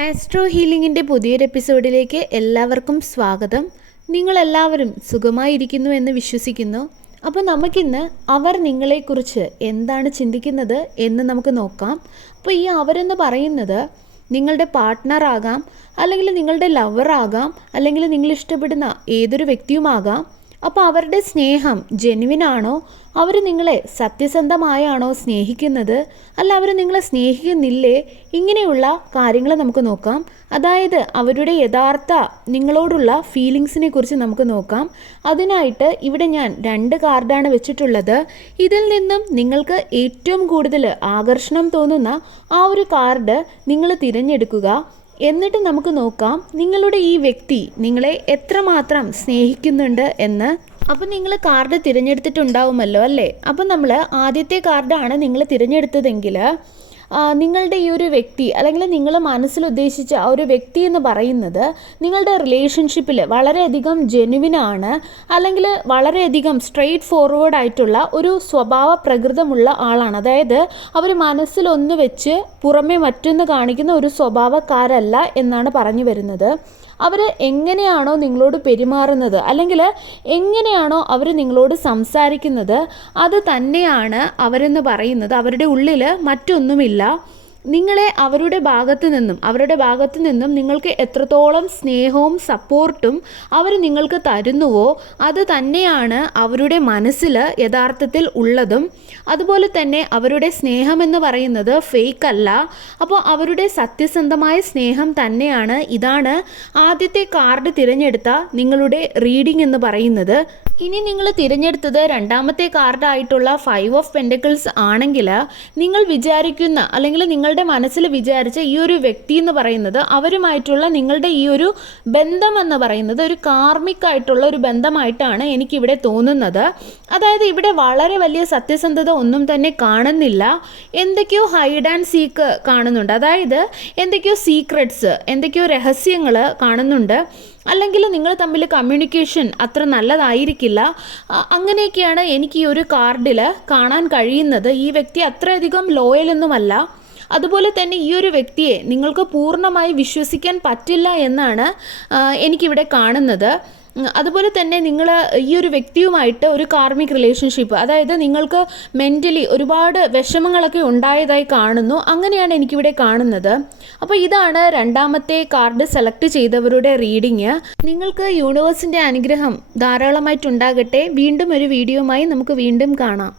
Astro ഹീലിംഗിൻ്റെ പുതിയൊരു എപ്പിസോഡിലേക്ക് എല്ലാവർക്കും സ്വാഗതം. നിങ്ങളെല്ലാവരും സുഖമായിരിക്കുന്നു എന്ന് വിശ്വസിക്കുന്നു. അപ്പോൾ നമുക്കിന്ന് അവർ നിങ്ങളെക്കുറിച്ച് എന്താണ് ചിന്തിക്കുന്നത് എന്ന് നമുക്ക് നോക്കാം. അപ്പോൾ ഈ അവരെന്ന് പറയുന്നത് നിങ്ങളുടെ പാർട്ട്ണറാകാം, അല്ലെങ്കിൽ നിങ്ങളുടെ ലവറാകാം, അല്ലെങ്കിൽ നിങ്ങൾ ഇഷ്ടപ്പെടുന്ന ഏതൊരു വ്യക്തിയുമാകാം. അപ്പോൾ അവരുടെ സ്നേഹം ജെന്യുവിനാണോ, അവർ നിങ്ങളെ സത്യസന്ധമായാണോ സ്നേഹിക്കുന്നത്, അല്ല അവർ നിങ്ങളെ സ്നേഹിക്കുന്നില്ലേ, ഇങ്ങനെയുള്ള കാര്യങ്ങൾ നമുക്ക് നോക്കാം. അതായത് അവരുടെ യഥാർത്ഥ നിങ്ങളോടുള്ള ഫീലിങ്സിനെ കുറിച്ച് നമുക്ക് നോക്കാം. അതിനായിട്ട് ഇവിടെ ഞാൻ 2 കാർഡാണ് വെച്ചിട്ടുള്ളത്. ഇതിൽ നിന്നും നിങ്ങൾക്ക് ഏറ്റവും കൂടുതൽ ആകർഷണം തോന്നുന്ന ആ ഒരു കാർഡ് നിങ്ങൾ തിരഞ്ഞെടുക്കുക. എന്നിട്ട് നമുക്ക് നോക്കാം നിങ്ങളുടെ ഈ വ്യക്തി നിങ്ങളെ എത്രമാത്രം സ്നേഹിക്കുന്നുണ്ട് എന്ന്. അപ്പം നിങ്ങൾ കാർഡ് തിരഞ്ഞെടുത്തിട്ടുണ്ടാവുമല്ലോ അല്ലേ? അപ്പം നമ്മൾ ആദ്യത്തെ കാർഡാണ് നിങ്ങൾ തിരഞ്ഞെടുത്തതെങ്കിൽ നിങ്ങളുടെ ഈ ഒരു വ്യക്തി, അല്ലെങ്കിൽ നിങ്ങൾ മനസ്സിലുദ്ദേശിച്ച ആ ഒരു വ്യക്തി എന്ന് പറയുന്നത് നിങ്ങളുടെ റിലേഷൻഷിപ്പിൽ വളരെയധികം ജെന്യുവിനാണ്, അല്ലെങ്കിൽ വളരെയധികം സ്ട്രെയിറ്റ് ഫോർവേഡ് ആയിട്ടുള്ള ഒരു സ്വഭാവ പ്രകൃതമുള്ള ആളാണ്. അതായത് അവർ മനസ്സിലൊന്ന് വെച്ച് പുറമെ മറ്റൊന്ന് കാണിക്കുന്ന ഒരു സ്വഭാവക്കാരല്ല എന്നാണ് പറഞ്ഞു വരുന്നത്. അവർ എങ്ങനെയാണോ നിങ്ങളോട് പെരുമാറുന്നത്, അല്ലെങ്കിൽ എങ്ങനെയാണോ അവർ നിങ്ങളോട് സംസാരിക്കുന്നത്, അത് തന്നെയാണ് അവരെന്ന് പറയുന്നത്. അവരുടെ ഉള്ളിൽ മറ്റൊന്നുമില്ല. നിങ്ങളെ അവരുടെ ഭാഗത്തു നിന്നും നിങ്ങൾക്ക് എത്രത്തോളം സ്നേഹവും സപ്പോർട്ടും അവർ നിങ്ങൾക്ക് തരുന്നുവോ അത് തന്നെയാണ് അവരുടെ മനസ്സിൽ യഥാർത്ഥത്തിൽ ഉള്ളതും. അതുപോലെ തന്നെ അവരുടെ സ്നേഹമെന്ന് പറയുന്നത് ഫേക്ക് അല്ല. അപ്പോൾ അവരുടെ സത്യസന്ധമായ സ്നേഹം തന്നെയാണ്. ഇതാണ് ആദ്യത്തെ കാർഡ് തിരഞ്ഞെടുത്ത നിങ്ങളുടെ റീഡിംഗ് എന്ന് പറയുന്നത്. ഇനി നിങ്ങൾ തിരഞ്ഞെടുത്തത് രണ്ടാമത്തെ കാർഡായിട്ടുള്ള 5 ഓഫ് പെൻറ്റക്കിൾസ് ആണെങ്കിൽ നിങ്ങൾ വിചാരിക്കുന്ന, അല്ലെങ്കിൽ നിങ്ങളുടെ മനസ്സിൽ വിചാരിച്ച ഈ ഒരു വ്യക്തി എന്ന് പറയുന്നത് അവരുമായിട്ടുള്ള നിങ്ങളുടെ ഈ ഒരു ബന്ധം എന്ന് പറയുന്നത് ഒരു കാർമിക് ആയിട്ടുള്ള ഒരു ബന്ധമായിട്ടാണ് എനിക്കിവിടെ തോന്നുന്നത്. അതായത് ഇവിടെ വളരെ വലിയ സത്യസന്ധത ഒന്നും തന്നെ കാണുന്നില്ല. എന്തൊക്കെയോ ഹൈഡ് ആൻഡ് സീക്ക് കാണുന്നുണ്ട്. അതായത് എന്തൊക്കെയോ സീക്രട്സ്, എന്തൊക്കെയോ രഹസ്യങ്ങൾ കാണുന്നുണ്ട്. അല്ലെങ്കിൽ നിങ്ങൾ തമ്മിൽ കമ്മ്യൂണിക്കേഷൻ അത്ര നല്ലതായിരിക്കില്ല. അങ്ങനെയൊക്കെയാണ് എനിക്ക് ഈ ഒരു കാർഡിൽ കാണാൻ കഴിയുന്നത്. ഈ വ്യക്തി അത്രയധികം ലോയലൊന്നുമല്ല. അതുപോലെ തന്നെ ഈ ഒരു വ്യക്തിയെ നിങ്ങൾക്ക് പൂർണ്ണമായി വിശ്വസിക്കാൻ പറ്റില്ല എന്നാണ് എനിക്കിവിടെ കാണുന്നത്. അതുപോലെ തന്നെ നിങ്ങൾ ഈ ഒരു വ്യക്തിയുമായിട്ട് ഒരു കാർമിക് റിലേഷൻഷിപ്പ്, അതായത് നിങ്ങൾക്ക് മെൻ്റലി ഒരുപാട് വിഷമങ്ങളൊക്കെ ഉണ്ടായതായി കാണുന്നു. അങ്ങനെയാണ് എനിക്കിവിടെ കാണുന്നത്. അപ്പോൾ ഇതാണ് രണ്ടാമത്തെ കാർഡ് സെലക്ട് ചെയ്തവരുടെ റീഡിങ്. നിങ്ങൾക്ക് യൂണിവേഴ്സിൻ്റെ അനുഗ്രഹം ധാരാളമായിട്ടുണ്ടാകട്ടെ. വീണ്ടും ഒരു വീഡിയോയുമായി നമുക്ക് വീണ്ടും കാണാം.